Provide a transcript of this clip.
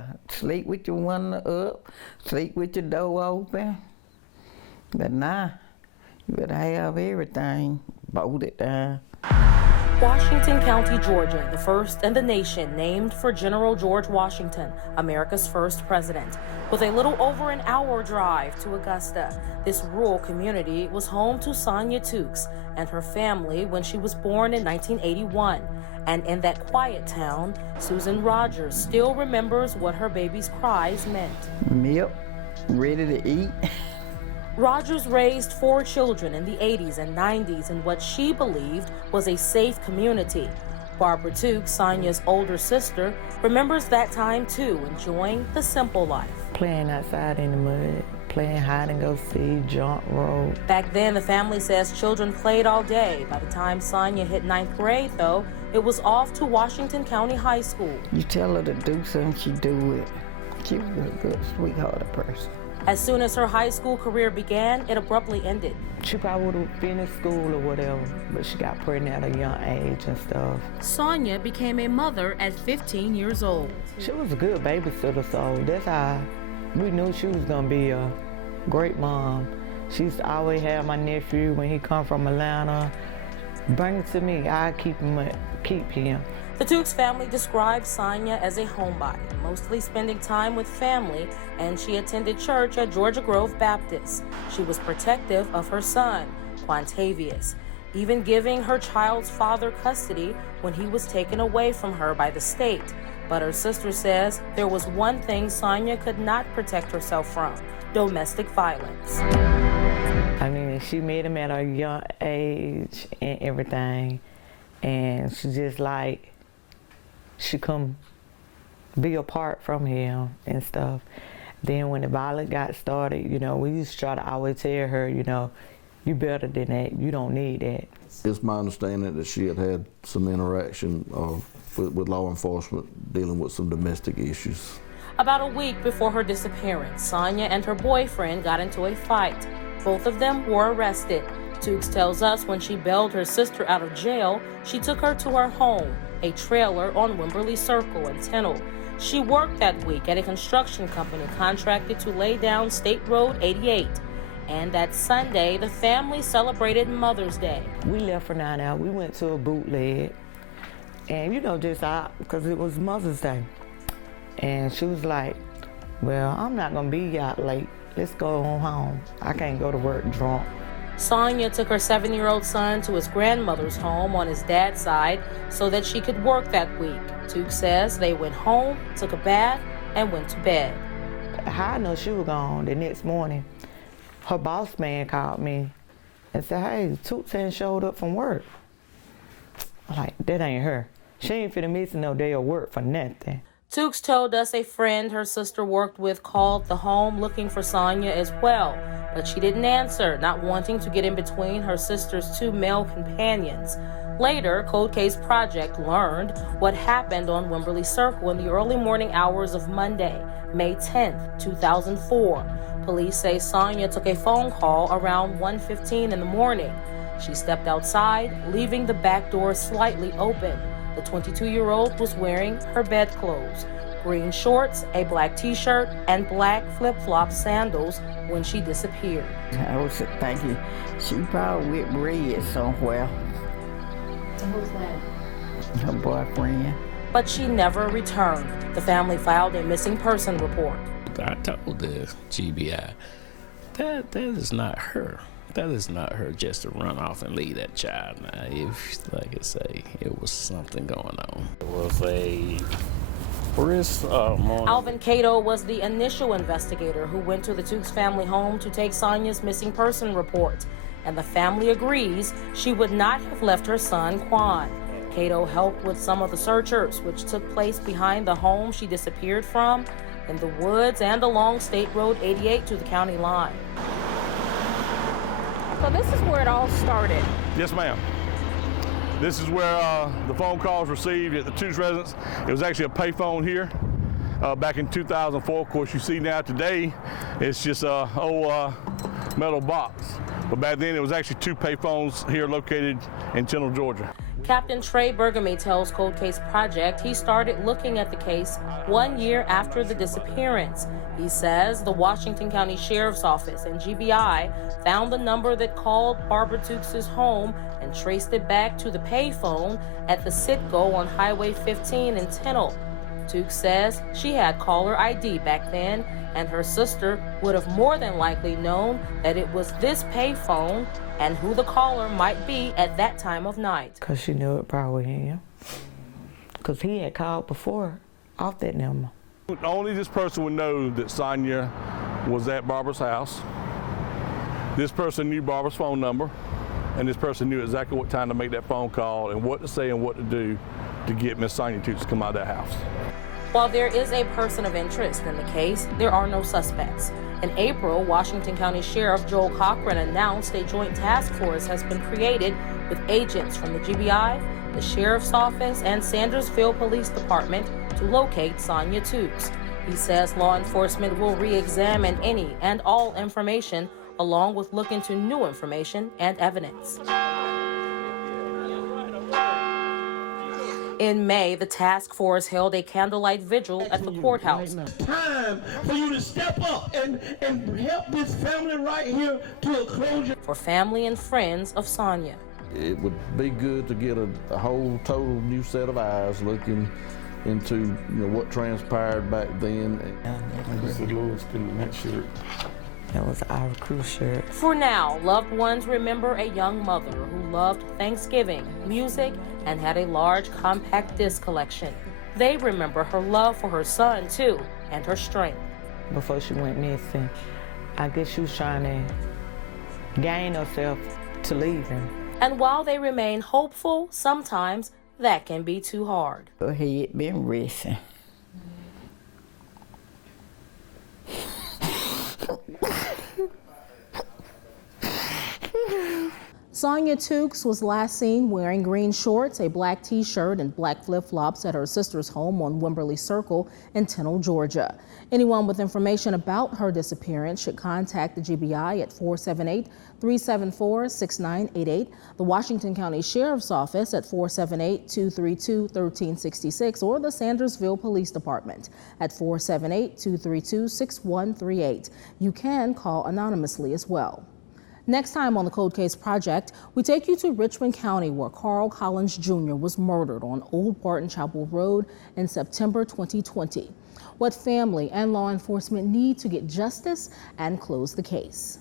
yeah, sleep with your window up, sleep with your door open. But now, you better have everything bolted down. Washington County, Georgia, the first in the nation named for General George Washington, America's first president. With a little over an hour drive to Augusta, this rural community was home to Sonya Tukes and her family when she was born in 1981. And in that quiet town, Susan Rogers still remembers what her baby's cries meant. Milk, ready to eat. Rogers raised 4 children in the 80s and 90s in what she believed was a safe community. Barbara Tukes, Sonya's older sister, remembers that time too, enjoying the simple life. Playing outside in the mud, playing hide and go seek, jump rope. Back then, the family says children played all day. By the time Sonya hit 9th grade, though, it was off to Washington County High School. You tell her to do something, she do it. She was a good, sweethearted person. As soon as her high school career began, it abruptly ended. She probably would have finished school or whatever, but she got pregnant at a young age and stuff. Sonya became a mother at 15 years old. She was a good babysitter, so that's how we knew she was gonna be a great mom. She used to always have my nephew when he come from Atlanta, bring it to me, I keep him. The Tukes family described Sonya as a homebody, mostly spending time with family, and she attended church at Georgia Grove Baptist. She was protective of her son, Quantavious, even giving her child's father custody when he was taken away from her by the state. But her sister says there was one thing Sonya could not protect herself from: domestic violence. I mean, she met him at a young age and everything, and she just like, she come be apart from him and stuff. Then when the violence got started, you know, we used to try to always tell her, you know, you better than that, you don't need that. It's my understanding that she had some interaction with law enforcement dealing with some domestic issues. About a week before her disappearance, Sonya and her boyfriend got into a fight. Both of them were arrested. Tukes tells us when she bailed her sister out of jail, she took her to her home, a trailer on Wimberley Circle in Tennille. She worked that week at a construction company contracted to lay down State Road 88. And that Sunday, the family celebrated Mother's Day. We left for night out. We went to a bootleg, and you know, just out because it was Mother's Day. And she was like, well, I'm not gonna be out late. Let's go on home. I can't go to work drunk. Sonya took her 7-year-old son to his grandmother's home on his dad's side so that she could work that week. Tukes says they went home, took a bath, and went to bed. How I know she was gone the next morning, her boss man called me and said, hey, Tukes hadn't showed up from work. I'm like, that ain't her. She ain't finna miss no day of work for nothing. Tukes told us a friend her sister worked with called the home looking for Sonya as well, but she didn't answer, not wanting to get in between her sister's 2 male companions. Later, Cold Case Project learned what happened on Wimberley Circle in the early morning hours of Monday, May 10th, 2004. Police say Sonya took a phone call around 1:15 in the morning. She stepped outside, leaving the back door slightly open. The 22-year-old was wearing her bedclothes, green shorts, a black t-shirt, and black flip-flop sandals when she disappeared. I was thinking she probably with Red somewhere. Who's that? Her boyfriend. But she never returned. The family filed a missing person report. I told the GBI, that is not her. That is not her just to run off and leave that child. Now, if, like I say, it was something going on. It was a morning. Alvin Cato was the initial investigator who went to the Tukes family home to take Sonya's missing person report. And the family agrees she would not have left her son, Quan. Cato helped with some of the searchers, which took place behind the home she disappeared from, in the woods and along State Road 88 to the county line. So this is where it all started. Yes, ma'am. This is where the phone calls received at the Tukes residence. It was actually a payphone here back in 2004. Of course, you see now today, it's just an old metal box. But back then, it was actually 2 payphones here located in Tennille, Georgia. Captain Trey Bergamy tells Cold Case Project he started looking at the case 1 year after the disappearance. He says the Washington County Sheriff's Office and GBI found the number that called Barbara Tukes' home and traced it back to the payphone at the Citgo on Highway 15 in Tennille. Tukes says she had caller ID back then, and her sister would have more than likely known that it was this payphone and who the caller might be at that time of night. Because she knew it probably him. Because he had called before off that number. Only this person would know that Sonya was at Barbara's house. This person knew Barbara's phone number, and this person knew exactly what time to make that phone call and what to say and what to do to get Miss Sonya Tooks to come out of that house. While there is a person of interest in the case, there are no suspects. In April, Washington County Sheriff Joel Cochran announced a joint task force has been created with agents from the GBI, the Sheriff's Office, and Sandersville Police Department to locate Sonya Tukes. He says law enforcement will re-examine any and all information, along with look into new information and evidence. In May, the task force held a candlelight vigil at the courthouse. Time for you to step up and help this family right here to a closure. For family and friends of Sonya. It would be good to get a whole total new set of eyes looking into what transpired back then. That was our crew shirt. For now, loved ones remember a young mother who loved Thanksgiving, music, and had a large compact disc collection. They remember her love for her son, too, and her strength. Before she went missing, I guess she was trying to gain herself to leave him. And while they remain hopeful, sometimes that can be too hard. Her head been racing. Sonya Tukes was last seen wearing green shorts, a black t-shirt, and black flip-flops at her sister's home on Wimberley Circle in Tennille, Georgia. Anyone with information about her disappearance should contact the GBI at 478-374-6988, the Washington County Sheriff's Office at 478-232-1366, or the Sandersville Police Department at 478-232-6138. You can call anonymously as well. Next time on the Cold Case Project, we take you to Richmond County, where Carl Collins Jr. was murdered on Old Barton Chapel Road in September 2020. What family and law enforcement need to get justice and close the case.